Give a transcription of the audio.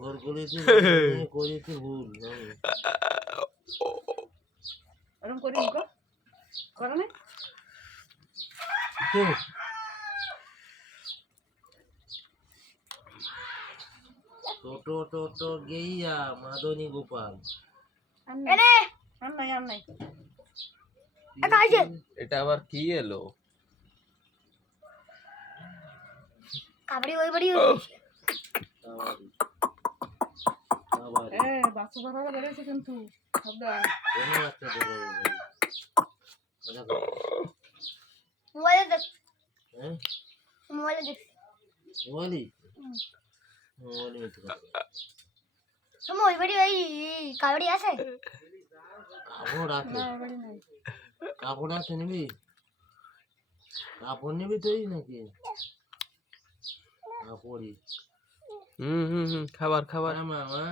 ভোর করেছি করেছি ভুল ওরকম করি গো করো না টোটো টোটো গেইয়া মাদনী গোপাল আর নাই এটা আবার কি এলো? কাবাডি ওই বাড়ি বাচ্চা বাচ্চা বেড়েছে কিন্তু মোবাইলে দেখ হ্যাঁ মোবাইলে দেখ মোবাইলই মোবাইল মিথ্যে কথা তুমি ওই বাড়ি ওই কাবাডি আছে কাপড় আছে না বাড়ি নাই কাপড় আছে নিবি কাপড় নিবি তুই নাকি কাপড়ই খাবার খাবার মামা